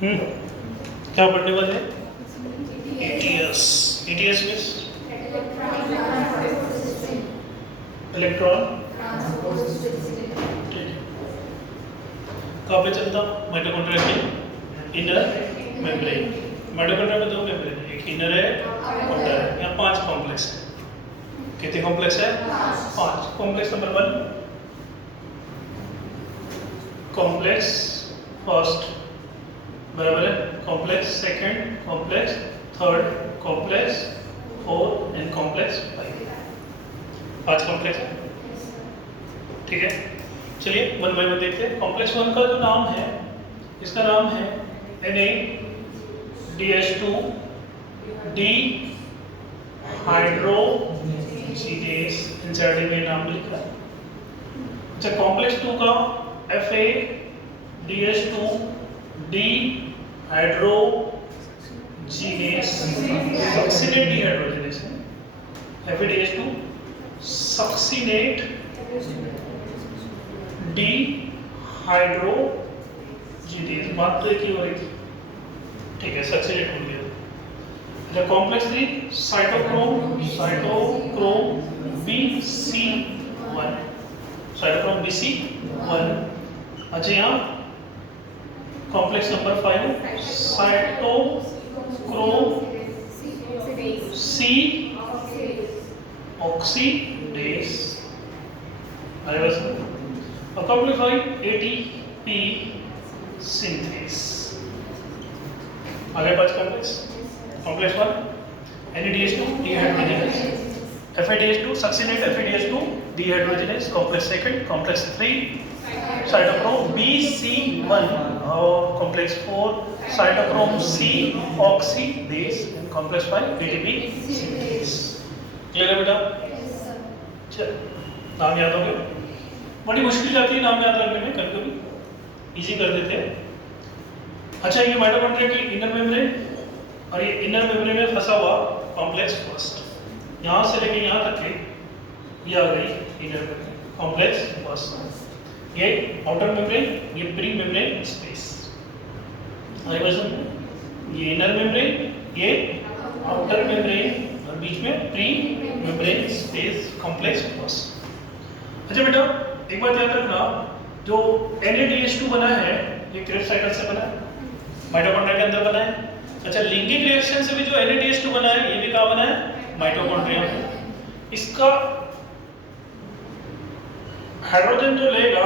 क्या पढ़ने वाले हैं? ETS। ETS means electron. ठीक है। कहाँ पे चलता? माइटोकॉन्ड्रिया की इनर मेम्ब्रेन। माइटोकॉन्ड्रिया में दो मेम्ब्रेन है, एक इनर है आउटर है। यहाँ 5 कॉम्प्लेक्स है। कितने कॉम्प्लेक्स है? 5। कॉम्प्लेक्स नंबर 1, कॉम्प्लेक्स फर्स्ट बराबर है complex second, complex third, complex 4 and complex 5। 5 complex है। ठीक है, चलिए वन बाय वन देखते हैं। कॉम्प्लेक्स 1 का जो नाम है, इसका नाम है NADH2 डी हाइड्रोजीनेस। इंसर्ट में नाम लिखा है। अच्छा, कॉम्प्लेक्स 2 का FADH2 डी हाइड्रोजीनेस सक्सिनेट डीहाइड्रोजीनेस है। FADH2 succinate D हाइड्रोजीनेस। बात तो एक ही हो रही थी। ठीक है, सक्सिनेट हो गया। अच्छा, complex 3 cytochrome BC1। Cytochrome BC1। अच्छा, यहाँ complex number 5 cytochrome C oxidase. अरे बस। और कॉम्प्लेक्स 5 ATP सिंथेस। आगे 5 complex. Complex 1 NADH2 dehydrogenase, FADH2 succinate FADH2 dehydrogenase, complex second, complex 3 cytochrome BC1 और complex 4 cytochrome C oxidase, complex 5 ATP synthase. Clear है बेटा? चल, नाम याद हो गया। बड़ी मुश्किल जाती है नाम याद रखने में, कभी-कभी इजी कर देते हैं। अच्छा, ये माइटोकॉन्ड्रिया की इनर मेम्ब्रेन और ये इनर मेम्ब्रेन में फंसा हुआ कॉम्प्लेक्स फर्स्ट, यहाँ से लेके यहाँ तक के ये आ गई इनर मेम्ब्रेन कॉम्प्लेक्स फर्स्ट। ये आउटर मेम्ब्रेन, ये प्री मेम्ब्रेन स्पेस। ये इनर मेम्ब्रेन, ये आउटर मेम्ब्रेन और बीच में pre membrane space complex first. अच्छा बेटा, एक बात याद रखना, जो NADH2 बना है ये क्रेब्स साइकिल से बना है, माइटोकॉन्ड्रिया के अंदर बना है। अच्छा, लिंकिंग रिएक्शन से भी जो NADH2 बना है ये भी कहाँ बना है? माइटोकॉन्ड्रिया में। इसका हाइड्रोजन जो लेगा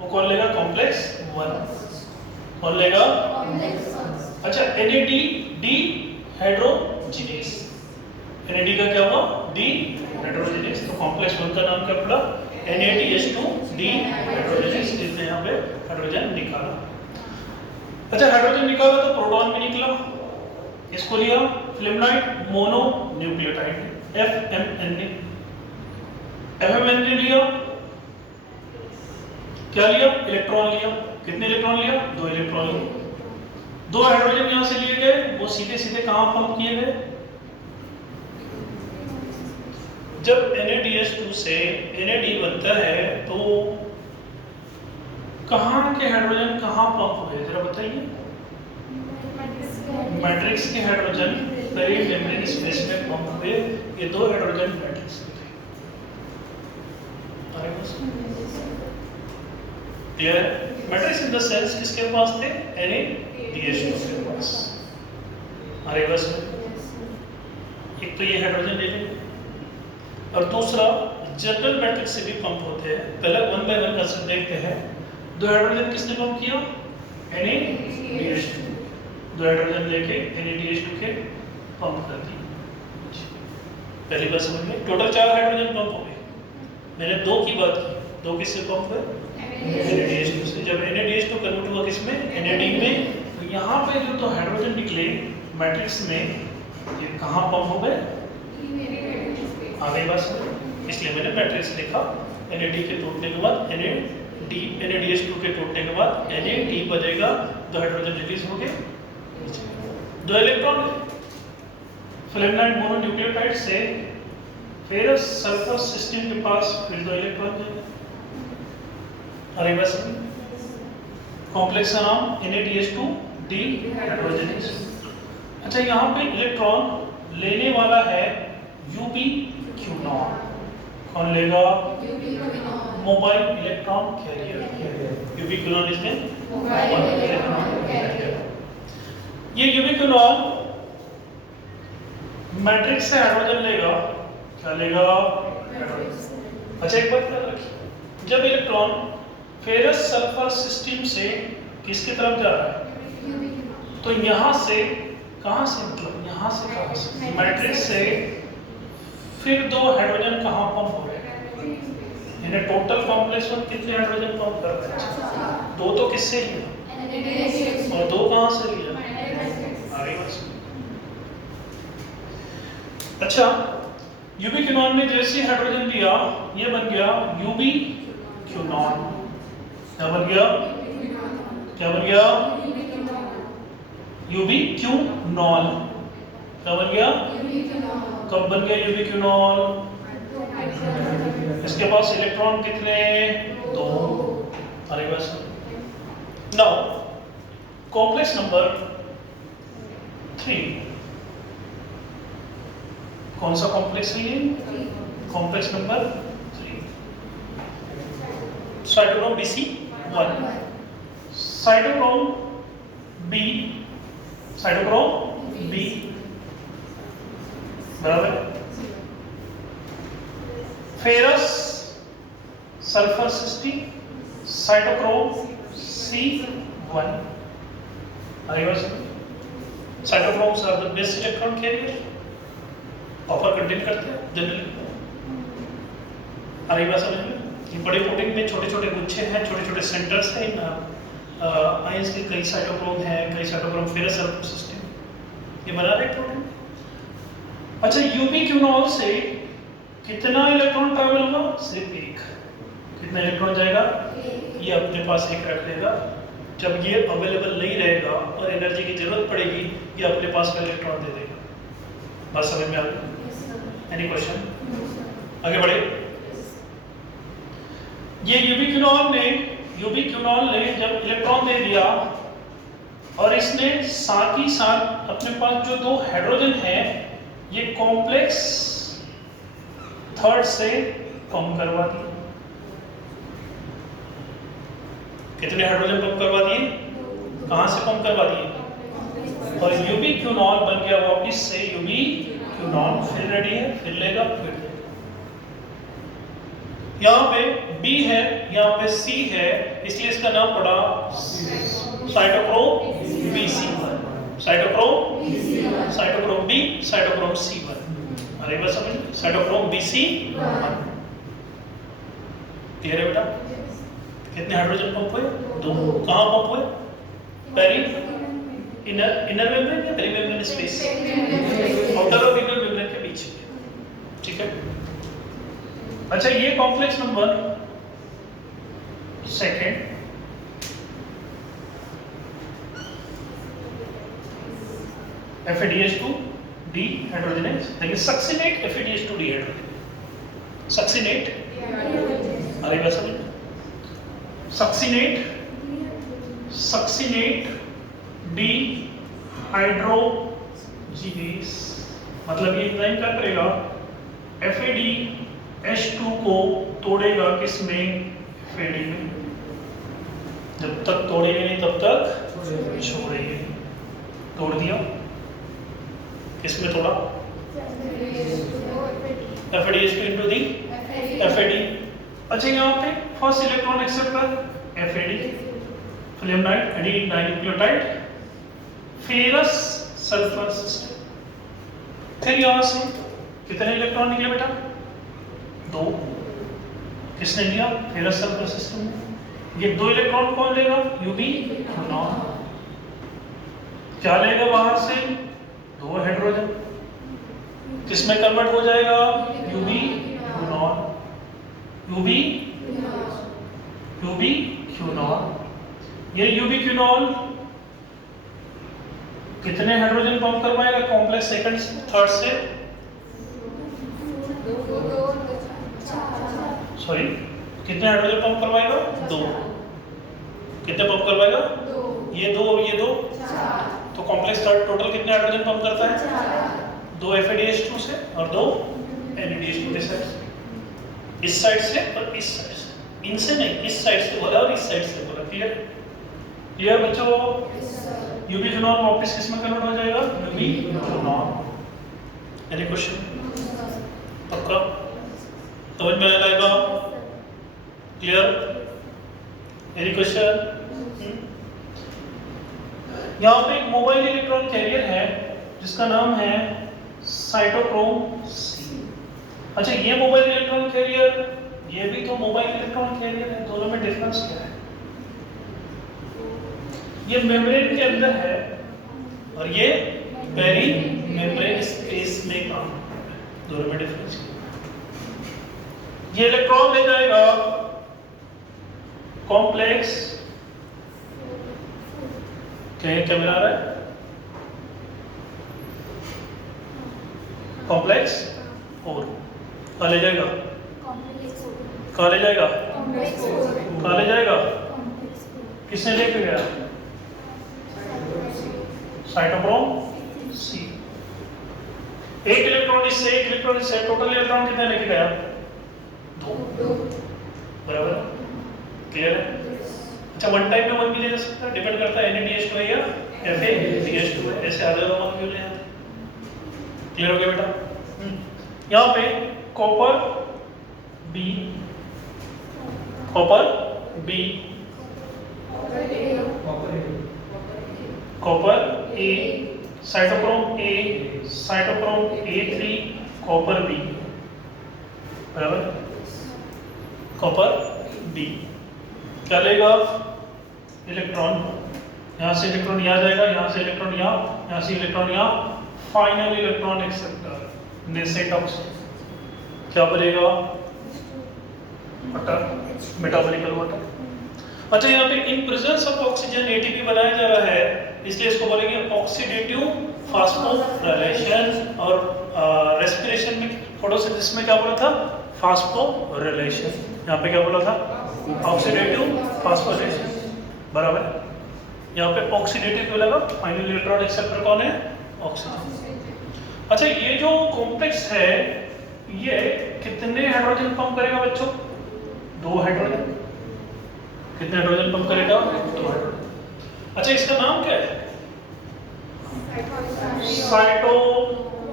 वो कौन लेगा? कॉम्प्लेक्स 1। कौन लेगा? अच्छा, NAD डी हाइड्रोजीनेस। NAD का क्या हुआ? डी हाइड्रोजीनेस। तो कॉम्प्लेक्स 1 का नाम क्या पड़ा? NADH2 D हाइड्रोजीनेस। इसने यहाँ पे हाइड्रोजन निकाला। अच्छा, हाइड्रोजन निकाला तो प्रोटॉन भी निकला। इसको लिया flavonoid mono nucleotide FMNA। FMNA लिया, क्या लिया? इलेक्ट्रॉन लिया। कितने इलेक्ट्रॉन लिया? 2 इलेक्ट्रॉन लिया। 2 हाइड्रोजन यहाँ से लिए गए, वो सीधे सीधे कहाँ पंप किए गए? जब NADH2 से NAD बनता है तो कहाँ के हाइड्रोजन कहाँ पंप हुए जरा बताइए? मैट्रिक्स के हाइड्रोजन पेरी मेम्ब्रेन स्पेस में पंप हुए। ये 2 हाइड्रोजन मैट्रिक्स में थे। क्लियर है? मैट्रिक्स इन द सेंस किसके पास थे? NADH2 के पास। अरे बस, एक तो ये हाइड्रोजन ले लेंगे और दूसरा जनरल मैट्रिक्स से भी पंप होते हैं। पहले 1 बाय 1 कंसेप्ट देखते हैं। 2 हाइड्रोजन किसने पंप किया? NADH2। 2 हाइड्रोजन लेके NADH2 के पंप कर दिए। पहली बात समझ में? टोटल 4 हाइड्रोजन पंप हो गए। मैंने 2 की बात की। 2 किससे पंप हुए? NADH2 से। जब NADH2 कन्वर्ट हुआ किसमें? NAD में। तो यहाँ पे जो तो हाइड्रोजन निकले मैट्रिक्स में, ये कहाँ पंप हो गए? आ गई बात समझ? इसलिए मैंने मैट्रिक्स लिखा। NAD के टूटने के बाद NADH2 के टूटने के बाद NAD बनेगा, 2 हाइड्रोजन रिलीज हो गए, 2 इलेक्ट्रॉन फ्लेवोनाइड मोनोन्यूक्लियोटाइड से फेरस सल्फर सिस्टीन के पास फिर 2 इलेक्ट्रॉन जाएंगे। अरे बस कॉम्प्लेक्स का नाम NaDH2 डिहाइड्रोजनेज। अच्छा, यहाँ पे इलेक्ट्रॉन लेने वाला है UbQ0। कौन लेगा? Mobile electron carrier. UbQ0 is mobile electron carrier. ये UbQ0 मैट्रिक्स से हाइड्रोजन लेगा। क्या लेगा? हाइड्रोजन। अच्छा, एक बात याद रखिए, जब इलेक्ट्रॉन फेरस सल्फर सिस्टम से किसकी तरफ जा रहा है, तो यहाँ से कहाँ से, मतलब यहाँ से कहाँ से, मैट्रिक्स से फिर दो हाइड्रोजन कहाँ पंप हो रहे हैं? यानी टोटल कॉम्प्लेक्स में कितने हाइड्रोजन पंप कर रहे हैं? दो तो किससे लिया और दो कहाँ से लिया? अच्छा, UbQ0 ने जैसे हाइड्रोजन लिया, ये बन गया UbQ0। क्या बन गया? क्या बन गया? UbQ0। क्या बन गया? कब बन गया UbQ0? इसके पास इलेक्ट्रॉन कितने? दो। अरे बस। Now complex number 3। कौन सा कॉम्प्लेक्स है ये? Complex number 3, cytochrome Bc1। Cytochrome B, cytochrome B बराबर ferrous sulphur system, cytochrome C1। Cytochromes are the base electron carrier, copper contain करते हैं जनरली। अरे बात समझ में? ये बड़े प्रोटीन में छोटे छोटे गुच्छे हैं, छोटे छोटे सेंटर्स हैं इन आयंस के। कई साइटोक्रोम हैं, कई साइटोक्रोम फेरस सल्फर सिस्टम ये बना रहे प्रोटीन। अच्छा, UbQ0 से कितना इलेक्ट्रॉन ट्रैवल होगा? सिर्फ एक। कितना इलेक्ट्रॉन जाएगा? ये अपने पास एक रख लेगा। जब ये अवेलेबल नहीं रहेगा और एनर्जी की जरूरत पड़ेगी, ये अपने पास का इलेक्ट्रॉन दे देगा। बात समझ में आ गई? Any question? आगे बढ़े। ये UbQ0 ने जब इलेक्ट्रॉन दे दिया और इसने साथ ही साथ अपने पास जो दो हाइड्रोजन है, ये कॉम्प्लेक्स थर्ड से पंप करवा दिए। कितने हाइड्रोजन पंप करवा दिए? कहां से पंप करवा दिए? और UbQ0 बन गया वापिस से UbQ0। फिर रेडी है, फिर लेगा, फिर लेगा। यहाँ पे B है, यहाँ पे C है, इसलिए इसका नाम पड़ा cytochrome Bc1। Cytochrome B, cytochrome C1। अरे बस समझ, साइटोक्रोम Bc1। क्लियर है बेटा? कितने हाइड्रोजन पंप हुए? दो। कहाँ पंप हुए? पेरी इनर मेम्ब्रेन या पेरी मेम्ब्रेन स्पेस? आउटर और इनर मेम्ब्रेन के बीच। ठीक है। अच्छा, ये complex number second FADH2 dehydrogenase. देखिए सक्सिनेट FADH2 डिहाइड्रोजनेज। सक्सिनेट, अरे बस समझ, सक्सिनेट डिहाइड्रोजिनेज। मतलब ये एंजाइम क्या करेगा? FADH2 को तोड़ेगा किसमें? FAD में। जब तक तोड़ेगा नहीं तब तक छोड़ेंगे। तोड़ दिया, किसमें तोड़ा? FADH2 into the FAD। अच्छा, यहाँ पे फर्स्ट इलेक्ट्रॉन एक्सेप्ट कर FAD, flavin adenine dinucleotide, ferrous sulphur system. फिर यहाँ से कितने इलेक्ट्रॉन निकले बेटा? दो। किसने लिया? फेरस सल्फर सिस्टम में। ये दो इलेक्ट्रॉन कौन लेगा? UbQ0। क्या लेगा बाहर से? दो हाइड्रोजन। किसमें कन्वर्ट हो जाएगा? UbQ0। ये UbQ0 कितने हाइड्रोजन पंप करवाएगा कॉम्प्लेक्स सेकंड थर्ड से? सॉरी, कितने हाइड्रोजन पंप करवाएगा? दो। कितने पंप कर पाएगा? ये दो और ये दो, तो कॉम्प्लेक्स टोटल कितने हाइड्रोजन पंप करता है? 2 FeDH2 से और 2 NaDH2 से, इस साइड से और इस साइड से, इनसे नहीं, इस साइड से बोला और इस साइड से बोला। क्लियर? क्लियर बच्चों? यूबी फिनॉल वापस किस में कन्वर्ट हो जाएगा? Ubiquinol. Any question? पक्का समझ में आएगा? क्लियर? Any question? यहाँ पे एक मोबाइल इलेक्ट्रॉन कैरियर है जिसका नाम है साइटोक्रोम सी। अच्छा, ये मोबाइल इलेक्ट्रॉन कैरियर, ये भी तो मोबाइल इलेक्ट्रॉन कैरियर है, दोनों में डिफरेंस क्या है? ये मेम्ब्रेन के अंदर है और ये पेरी मेम्ब्रेन स्पेस में काम करता है, दोनों में डिफरेंस क्या है? ये इलेक्ट्रॉन ले जाएगा कॉम्प्लेक्स, क्या मिला रहा है? कॉम्प्लेक्स 4 कहाँ ले जाएगा? कहाँ ले जाएगा? कहाँ ले जाएगा? किसने लेके गया? Cytochrome C. एक इलेक्ट्रॉन इससे, एक इलेक्ट्रॉन इससे, टोटल इलेक्ट्रॉन कितने लेके गया? 2। बराबर? क्लियर है? अच्छा, वन टाइम में 1 भी ले जा सकता है, डिपेंड करता है NaDH2 है या FeDH2 है, ऐसे अलग अलग मॉलिक्यूल ले आते हैं। क्लियर हो गया बेटा? यहाँ पे copper B, copper B, copper A, cytochrome A, cytochrome A3, copper B, बराबर? कॉपर B क्या लेगा? इलेक्ट्रॉन, यहाँ से इलेक्ट्रॉन यहाँ जाएगा, यहाँ से इलेक्ट्रॉन यहाँ से इलेक्ट्रॉन यहाँ, final electron acceptor nascent oxygen क्या बनेगा? Water, metabolical water. अच्छा, यहाँ पे in presence of oxygen ATP बनाया जा रहा है, इसलिए इसको बोलेंगे ऑक्सीडेटिव फास्फोरिलेशन। और रेस्पिरेशन में, फोटोसिंथेसिस में क्या बोला था? फास्फोरिलेशन। यहाँ पे क्या बोला था? ऑक्सीडेटिव फास्फोरिलेशन, बराबर? यहाँ पे ऑक्सीडेटिव बोलेगा, फाइनल इलेक्ट्रॉन एक्सेप्टर कौन है? ऑक्सीजन। अच्छा, ये जो कॉम्प्लेक्स है ये कितने हाइड्रोजन पंप करेगा बच्चों? 2 हाइड्रोजन। कितने हाइड्रोजन पंप करेगा? 2 हाइड्रोजन। अच्छा, इसका नाम क्या है? Cytochrome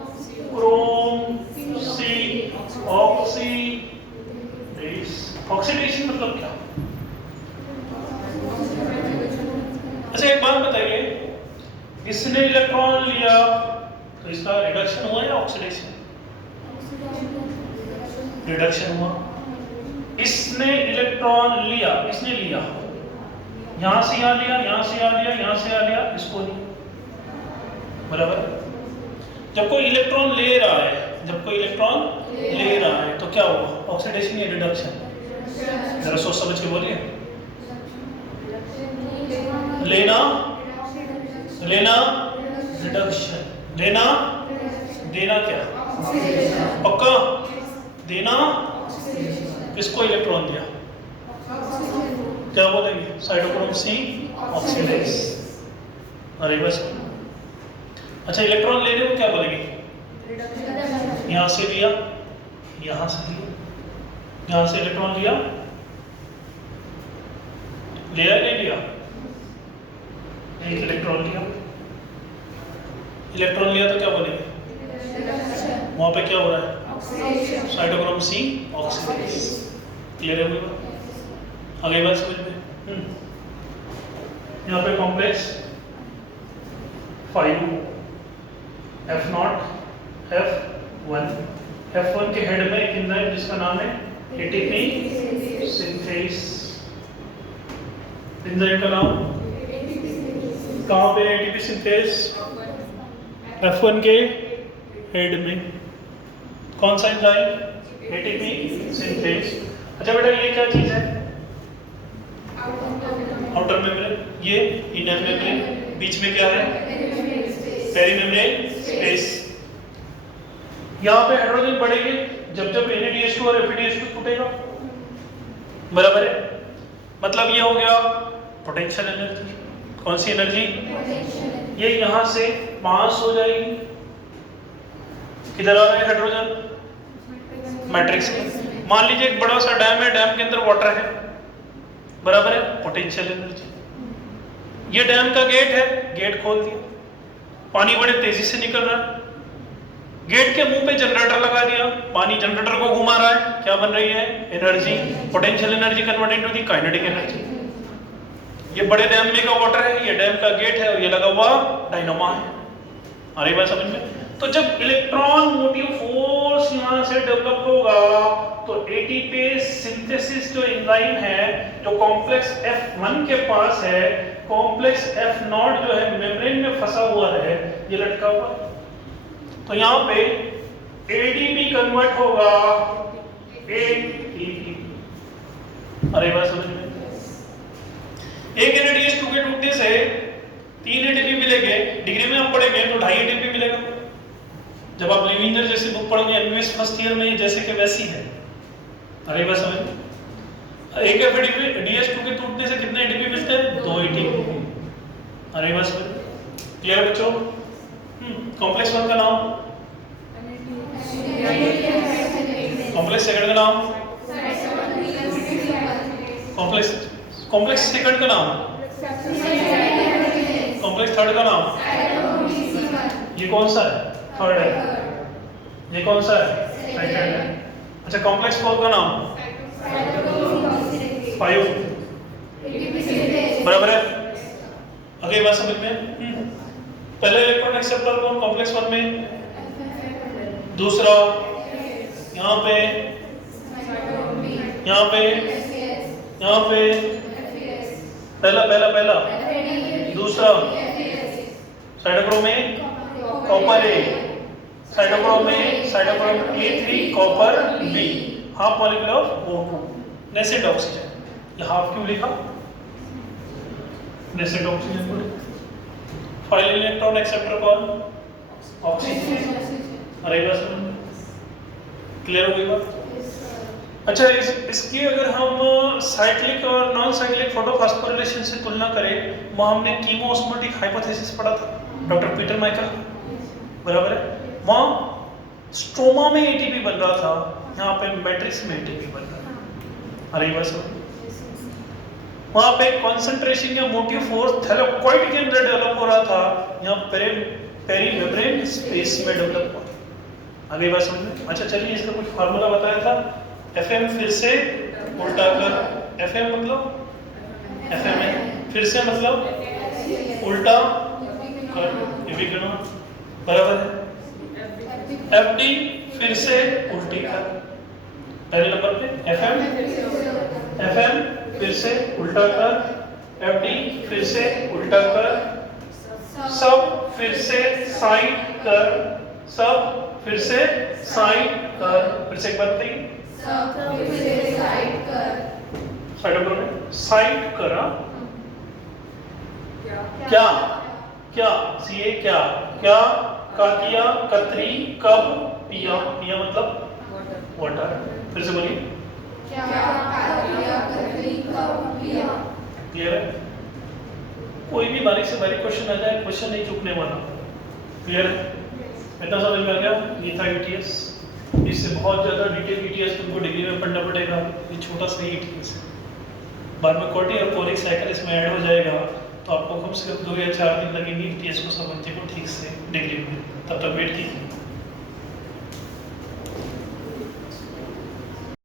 C oxidation. ऑक्सीडेशन मतलब क्या? अच्छा, एक बात बताइए, इसने इलेक्ट्रॉन लिया तो इसका रिडक्शन हुआ या ऑक्सीडेशन? रिडक्शन हुआ। इसने इलेक्ट्रॉन लिया, इसने लिया, यहां से यहां लिया, यहां से यहां लिया, यहां से यहां लिया, इसको लिया, बराबर? जब कोई इलेक्ट्रॉन ले रहा है, जब कोई इलेक्ट्रॉन ले रहा है तो क्या हुआ? ऑक्सीडेशन या रिडक्शन? जरा सोच समझ के बोलिए। लेना, लेना, रिडक्शन, लेना, देना क्या? पक्का? देना, किसको इलेक्ट्रॉन दिया? क्या बोलेंगे? Cytochrome C oxidase. अरे बस। अच्छा, इलेक्ट्रॉन लेने को क्या बोलेंगे? यहां से लिया, यहां से लिया, यहां से इलेक्ट्रॉन लिया, लिया नहीं लिया? एक इलेक्ट्रॉन लिया, इलेक्ट्रॉन लिया तो क्या बोलेंगे? वहां पे क्या हो रहा है? Cytochrome C oxidase. क्लियर है? आगे बात समझ में? यहाँ पे कॉम्प्लेक्स 5 F0 F1। F1 के हेड में एक एंजाइम जिसका नाम है ATP सिंथेस। एंजाइम का नाम कहाँ पे? ATP सिंथेस F1 के हेड में। कौन सा एंजाइम? ATP synthase. अच्छा बेटा, ये क्या चीज है? आउटर मेम्ब्रेन, ये इनर मेम्ब्रेन, बीच में क्या है? Peri membrane space. यहाँ पे हाइड्रोजन बढ़ेंगे जब जब NaDH2 और FeDH2 टूटेगा, बराबर है? मतलब ये हो गया पोटेंशियल एनर्जी। कौन सी एनर्जी? ये यहाँ से पास हो जाएगी, किधर आ रहा है हाइड्रोजन? मैट्रिक्स में। मान लीजिए एक बड़ा सा डैम है, डैम के अंदर वाटर है, बराबर है, पोटेंशियल एनर्जी। ये डैम का गेट है, गेट खोल दिया, पानी बड़े तेजी से निकल रहा है, गेट के मुंह पे जनरेटर लगा दिया, पानी जनरेटर को घुमा रहा है, क्या बन रही है? Energy. Potential energy converted to the kinetic energy. ये बड़े डैम में का वाटर है, ये डैम का गेट है, और ये लगा हुआ डायनामा है। आ रही बात समझ में? तो जब इलेक्ट्रॉन मोटिव फोर्स यहां से डेवलप होगा तो एटीपी सिंथेसिस जो एंजाइम है, जो कॉम्प्लेक्स F1 के पास है, कॉम्प्लेक्स F0 जो है मेम्ब्रेन में फंसा हुआ है, ये लटका हुआ है, तो यहाँ पे एडीपी कन्वर्ट होगा एटीपी। अरे बात समझ में? एक NADH2 के टूटने से 3 ATP मिलेंगे, डिग्री में आप पढ़ेंगे तो 2.5 ATP मिलेगा। जब आप लिविंगर जैसे बुक पढ़ोगे एमबीबीएस फर्स्ट ईयर में, जैसे कि वैसी है। अरे बात समझ में? एक NADH2 के टूटने से कितने ATP मिलते हैं? 2 ATP। अरे बात समझ में? क्लियर है बच्चों? कॉम्प्लेक्स 1 का नाम? कॉम्प्लेक्स सेकंड का नाम? कॉम्प्लेक्स सेकंड का नाम? कॉम्प्लेक्स थर्ड का नाम? ये कौन सा है? थर्ड है। ये कौन सा है? सेकंड है। अच्छा, कॉम्प्लेक्स 4 का नाम? 5। बराबर है? अगली बात समझ में? पहले इलेक्ट्रॉन एक्सेप्टर कौन कॉम्प्लेक्स 1 में? दूसरा यहाँ पे, यहाँ पे, यहाँ पे, पहला दूसरा साइटोक्रोम में copper A, cytochrome A3 copper B, half molecule of O2, nascent oxygen. ये हाफ क्यों लिखा? नेसेंट ऑक्सीजन को लिखा। फाइनल इलेक्ट्रॉन एक्सेप्टर कौन? ऑक्सीजन। अरे बस क्लियर हो गई बात? अच्छा, इसकी अगर हम साइक्लिक और नॉन साइक्लिक फोटोफॉस्फोरिलेशन से तुलना करें, वहाँ हमने कीमोऑस्मोटिक हाइपोथेसिस पढ़ा था, डॉक्टर पीटर माइकल, बराबर है? वहाँ स्ट्रोमा में एटीपी बन रहा था, यहाँ पे मैट्रिक्स में एटीपी बन रहा है। अरे बस वहाँ पे कॉन्सेंट्रेशन या मोटिव फोर्स थैलेकोइड के अंदर डेवलप हो रहा था, यहाँ पेरी मेम्ब्रेन स्पेस में डेवलप हुआ। आगे बात समझ में? अच्छा चलिए, इसका कुछ फार्मूला बताया था, FM फिर से उल्टा कर, FM मतलब FM है, फिर से मतलब उल्टा कर, ये भी करना बराबर है। FD फिर से उल्टी कर, पहले नंबर पे FM फिर से उल्टा कर, FD फिर से उल्टा कर, सब फिर से साइन कर, सब फिर से साइन कर, फिर से एक बार बताइए, सब फिर से साइन कर, साइड करा, क्या क्या सीए क्या क्या का किया, कतरी कब पिया, पिया मतलब वाटर। फिर से बोलिए, क्या किया, कतरी कब पिया। क्लियर है? कोई भी बारीक से बारीक क्वेश्चन आ जाए, क्वेश्चन नहीं चूकने वाला। क्लियर है? इतना समझ में आ गया? ये था ETS। इससे बहुत ज्यादा डिटेल ETS तुमको डिग्री में पढ़ना पड़ेगा, ये छोटा सा ETS है। बाद में क्वार्टी और कोरिक साइकिल इसमें ऐड हो जाएगा, तो आपको कम से कम 2 या 4 दिन लगेंगे ETS को समझने को ठीक से डिग्री में। तब तक वेट कीजिए।